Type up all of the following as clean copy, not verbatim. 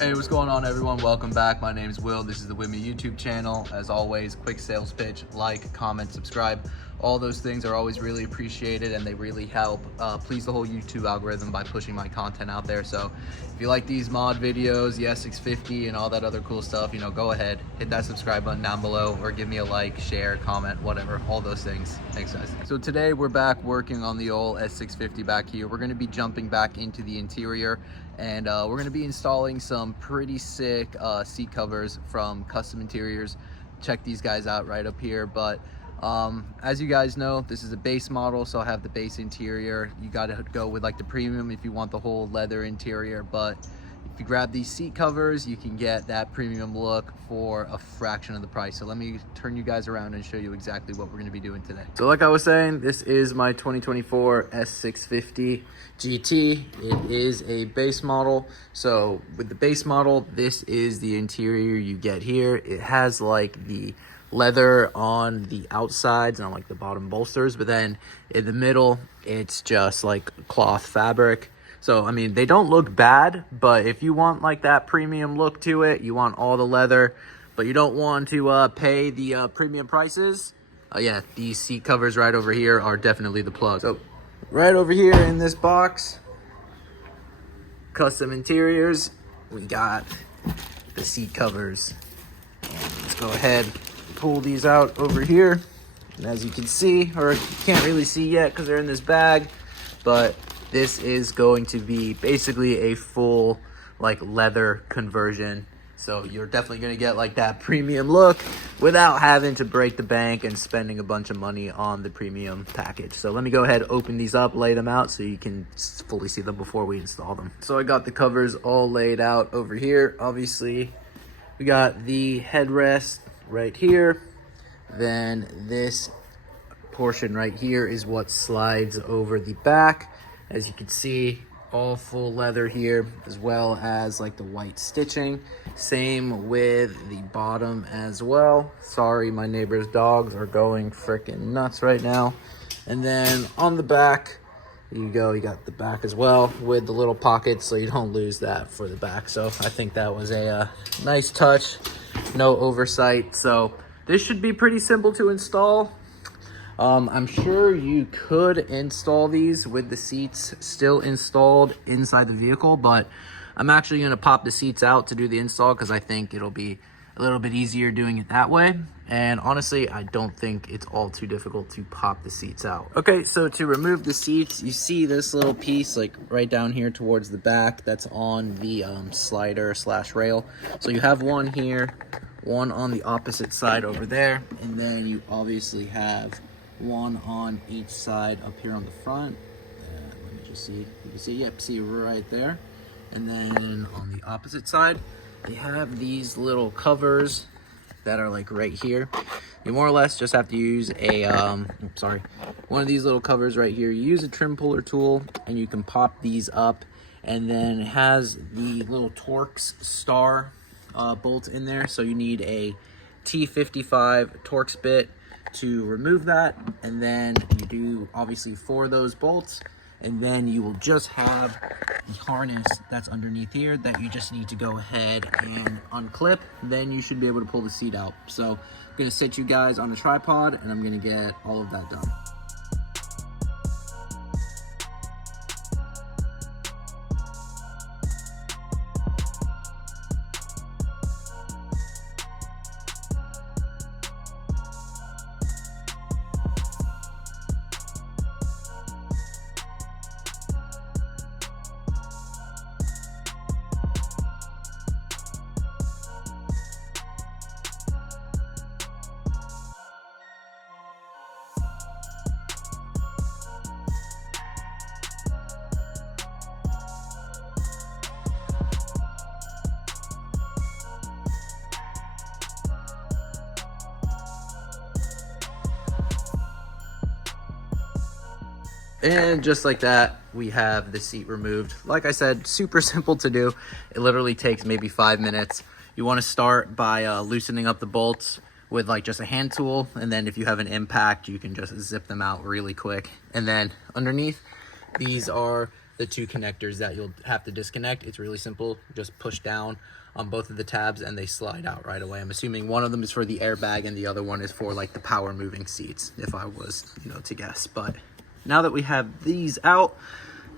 Hey, what's going on, everyone? Welcome back. My name is Will. This is the With Me YouTube channel. As always, quick sales pitch: like, comment, subscribe. All those things are always really appreciated and they really help please the whole YouTube algorithm by pushing my content out there. So if you like these mod videos, the S650 and all that other cool stuff, go ahead, hit that subscribe button down below or give me a like, share, comment, whatever, all those things. Thanks, guys. So today we're back working on the old S650 back here. We're going to be jumping back into the interior, and we're going to be installing some pretty sick seat covers from Custom Interiors. Check these guys out right up here. But as you guys know, this is a base model, so I have the base interior. You got to go with like the premium if you want the whole leather interior, but if you grab these seat covers, you can get that premium look for a fraction of the price. So let me turn you guys around and show you exactly what we're going to be doing today. So like I was saying, this is my 2024 S650 GT. It is a base model. So with the base model, this is the interior you get here. It has like the leather on the outsides and on like the bottom bolsters, but then in the middle, it's just like cloth fabric. So, I mean, they don't look bad, but if you want like that premium look to it, you want all the leather, but you don't want to pay the premium prices, yeah, these seat covers right over here are definitely the plug. So, right over here in this box, Custom Interiors, we got the seat covers. And let's go ahead and pull these out over here. And as you can see, or you can't really see yet because they're in this bag, but this is going to be basically a full like leather conversion. So you're definitely going to get like that premium look without having to break the bank and spending a bunch of money on the premium package. So let me go ahead, open these up, lay them out so you can fully see them before we install them. So I got the covers all laid out over here. Obviously, we got the headrest right here. Then this portion right here is what slides over the back. As you can see, all full leather here, as well as like the white stitching. Same with the bottom as well. Sorry, my neighbor's dogs are going freaking nuts right now. And then on the back, you got the back as well with the little pockets so you don't lose that for the back. So I think that was a nice touch, no oversight. So this should be pretty simple to install. I'm sure you could install these with the seats still installed inside the vehicle, but I'm actually going to pop the seats out to do the install because I think it'll be a little bit easier doing it that way. And honestly, I don't think it's all too difficult to pop the seats out. Okay, so to remove the seats, you see this little piece like right down here towards the back that's on the slider / rail. So you have one here, one on the opposite side over there, and then you obviously have one on each side up here on the front. Let me just see. You can see, yep, see right there. And then on the opposite side, they have these little covers that are like right here. You more or less just have to use a, one of these little covers right here. You use a trim puller tool and you can pop these up, and then it has the little Torx star bolt in there. So you need a T55 Torx bit to remove that, and then you do obviously 4 of those bolts, and then you will just have the harness that's underneath here that you just need to go ahead and unclip. Then you should be able to pull the seat out. So I'm going to sit you guys on a tripod and I'm going to get all of that done. And just like that, we have the seat removed. Like I said, super simple to do. It literally takes maybe 5 minutes. You want to start by loosening up the bolts with like just a hand tool, and then if you have an impact, you can just zip them out really quick. And then underneath, these are the two connectors that you'll have to disconnect. It's really simple. Just push down on both of the tabs and they slide out right away. I'm assuming one of them is for the airbag and the other one is for like the power moving seats, if I was, to guess. But now that we have these out,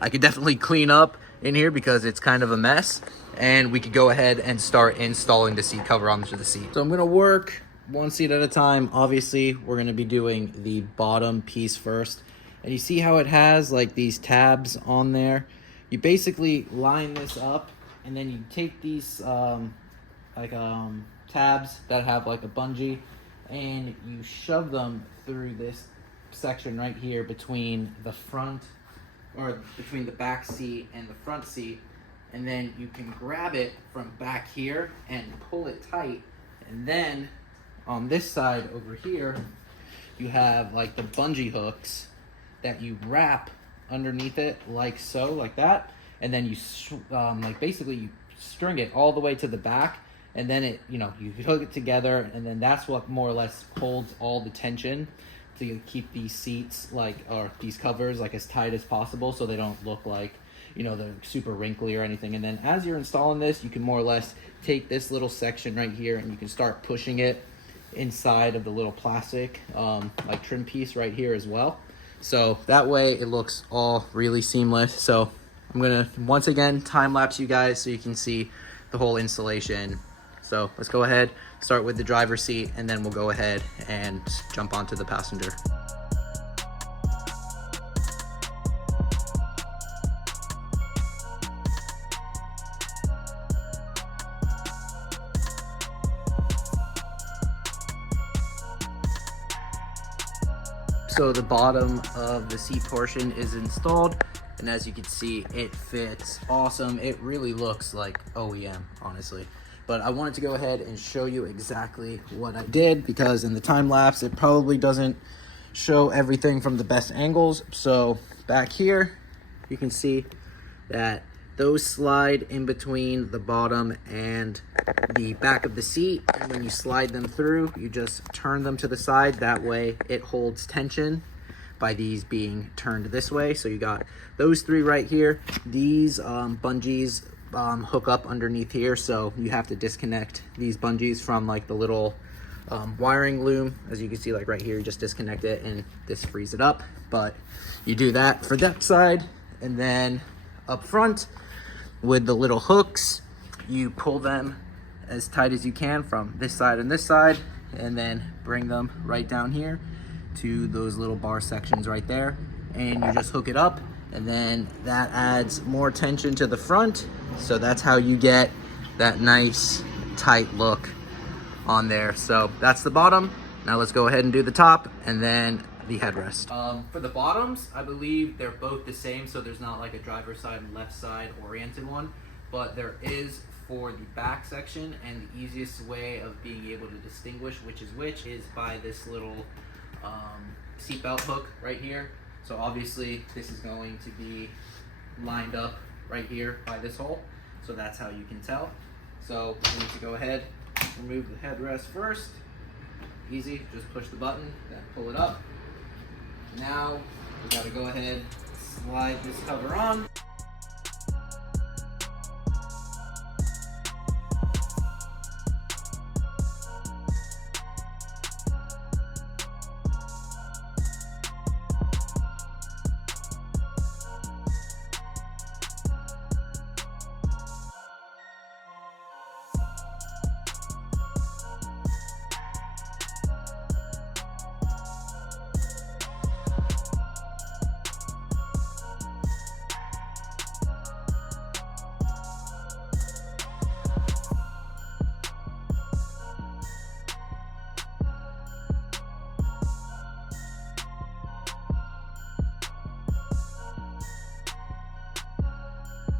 I could definitely clean up in here because it's kind of a mess, and we could go ahead and start installing the seat cover onto the seat. So I'm gonna work one seat at a time. Obviously, we're gonna be doing the bottom piece first. And you see how it has like these tabs on there? You basically line this up, and then you take these tabs that have like a bungee, and you shove them through this section right here between the front, or between the back seat and the front seat, and then you can grab it from back here and pull it tight. And then on this side over here, you have like the bungee hooks that you wrap underneath it like so, like that, and then you basically you string it all the way to the back, and then it, you hook it together, and then that's what more or less holds all the tension to keep these seats or these covers as tight as possible, so they don't look like they're super wrinkly or anything. And then as you're installing this, you can more or less take this little section right here and you can start pushing it inside of the little plastic trim piece right here as well. So that way it looks all really seamless. So I'm gonna once again time lapse you guys so you can see the whole installation. So let's go ahead, start with the driver's seat, and then we'll go ahead and jump onto the passenger. So the bottom of the seat portion is installed, and as you can see, it fits awesome. It really looks like OEM, honestly. But I wanted to go ahead and show you exactly what I did, because in the time lapse, it probably doesn't show everything from the best angles. So back here, you can see that those slide in between the bottom and the back of the seat. And when you slide them through, you just turn them to the side. That way it holds tension by these being turned this way. So you got those three right here. These bungees hook up underneath here, so you have to disconnect these bungees from the little wiring loom. As you can see, right here, you just disconnect it and this frees it up. But you do that for that side, and then up front with the little hooks, you pull them as tight as you can from this side and this side, and then bring them right down here to those little bar sections right there, and you just hook it up, and then that adds more tension to the front. So that's how you get that nice tight look on there. So that's the bottom. Now let's go ahead and do the top and then the headrest. For the bottoms, I believe they're both the same, so there's not a driver's side and left side oriented one, but there is for the back section, and the easiest way of being able to distinguish which is by this little seatbelt hook right here. So obviously this is going to be lined up right here by this hole, so that's how you can tell. So we need to go ahead, remove the headrest first. Easy, just push the button, then pull it up. Now we gotta go ahead, slide this cover on.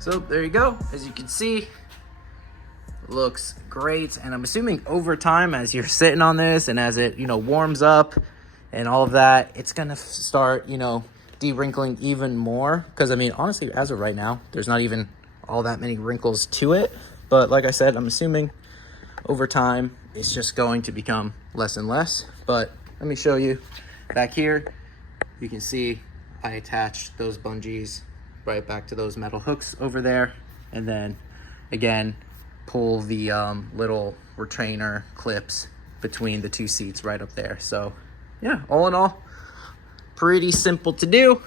So there you go. As you can see, looks great. And I'm assuming over time, as you're sitting on this and as it, warms up and all of that, it's gonna start, de-wrinkling even more. Because I mean, honestly, as of right now, there's not even all that many wrinkles to it. But like I said, I'm assuming over time, it's just going to become less and less. But let me show you back here. You can see I attached those bungees right back to those metal hooks over there, and then again pull the little retainer clips between the two seats right up there. So yeah, all in all, pretty simple to do.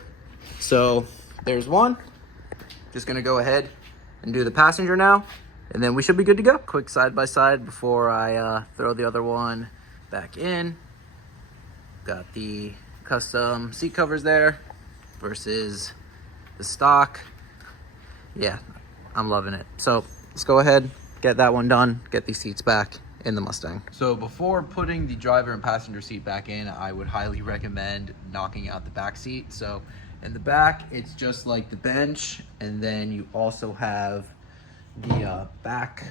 So there's one. Just gonna go ahead and do the passenger now, and then we should be good to go. Quick side by side before I throw the other one back in. Got the custom seat covers there versus the stock. Yeah, I'm loving it. So let's go ahead, get that one done, get these seats back in the Mustang. So before putting the driver and passenger seat back in, I would highly recommend knocking out the back seat. So in the back, it's just like the bench, and then you also have the back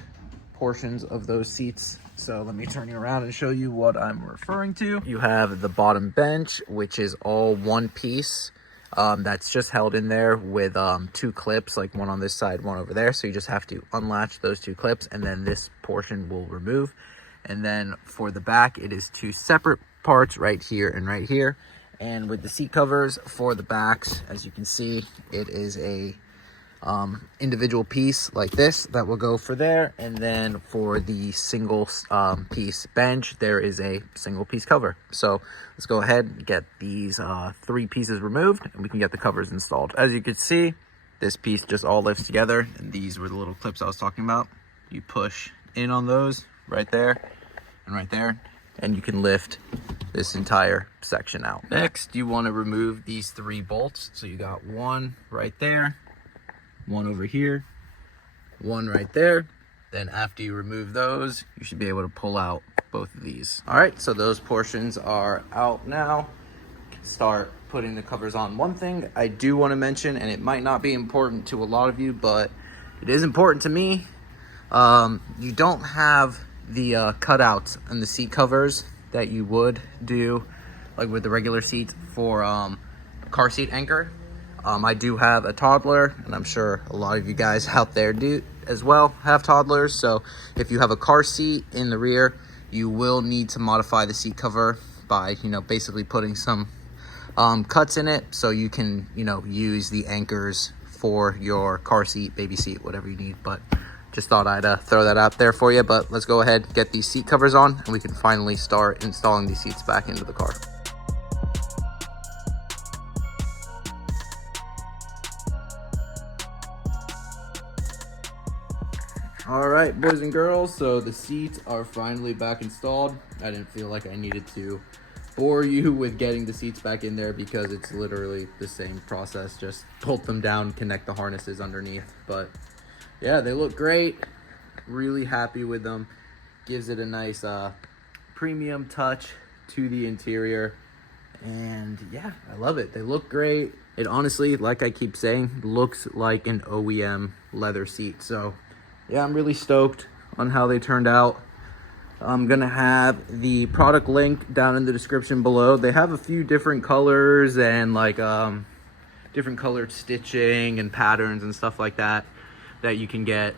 portions of those seats. So let me turn you around and show you what I'm referring to. You have the bottom bench, which is all one piece. That's just held in there with two clips, like one on this side, one over there. So you just have to unlatch those two clips, and then this portion will remove. And then for the back, it is two separate parts right here and right here. And with the seat covers for the backs, as you can see, it is a individual piece like this that will go for there, and then for the single piece bench, there is a single piece cover. So let's go ahead and get these three pieces removed, and we can get the covers installed. As you can see, this piece just all lifts together, and these were the little clips I was talking about. You push in on those right there and right there, and you can lift this entire section out. Next, you want to remove these three bolts. So you got one right there, one over here, one right there. Then after you remove those, you should be able to pull out both of these. All right, so those portions are out now. Start putting the covers on. One thing I do want to mention, and it might not be important to a lot of you, but it is important to me. You don't have the cutouts and the seat covers that you would do like with the regular seats for car seat anchor. I do have a toddler, and I'm sure a lot of you guys out there do as well have toddlers. So if you have a car seat in the rear, you will need to modify the seat cover by, basically putting some cuts in it so you can, use the anchors for your car seat, baby seat, whatever you need. But just thought I'd throw that out there for you. But let's go ahead, get these seat covers on, and we can finally start installing these seats back into the car. All right, boys and girls, so the seats are finally back installed. I didn't feel like I needed to bore you with getting the seats back in there because it's literally the same process. Just bolt them down, connect the harnesses underneath. But yeah, they look great. Really happy with them. Gives it a nice premium touch to the interior. And yeah, I love it. They look great. It honestly, like I keep saying, looks like an OEM leather seat. So yeah, I'm really stoked on how they turned out. I'm gonna have the product link down in the description below. They have a few different colors and like different colored stitching and patterns and stuff like that that you can get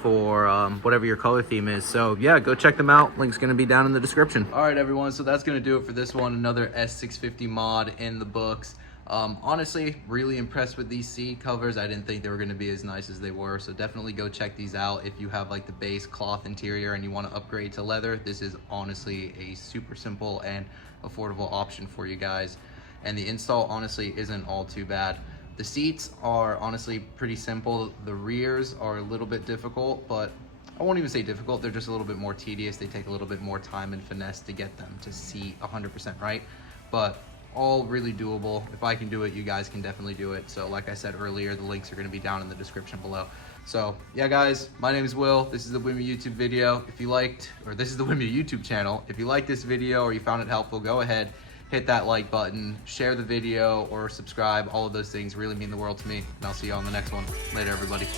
for whatever your color theme is. So yeah, go check them out. Link's gonna be down in the description. All right, everyone, so that's gonna do it for this one. Another S650 mod in the books. Honestly, really impressed with these seat covers. I didn't think they were going to be as nice as they were, so definitely go check these out. If you have like the base cloth interior and you want to upgrade to leather, this is honestly a super simple and affordable option for you guys. And the install honestly isn't all too bad. The seats are honestly pretty simple. The rears are a little bit difficult, but I won't even say difficult, they're just a little bit more tedious. They take a little bit more time and finesse to get them to seat 100% right, but all really doable. If I can do it, you guys can definitely do it. So like I said earlier, the links are going to be down in the description below. So yeah, guys, my name is Will. This is the Wimmy YouTube video. If you liked, or this is the Wimmy YouTube channel. If you liked this video or you found it helpful, go ahead, hit that like button, share the video, or subscribe. All of those things really mean the world to me. And I'll see you on the next one. Later, everybody.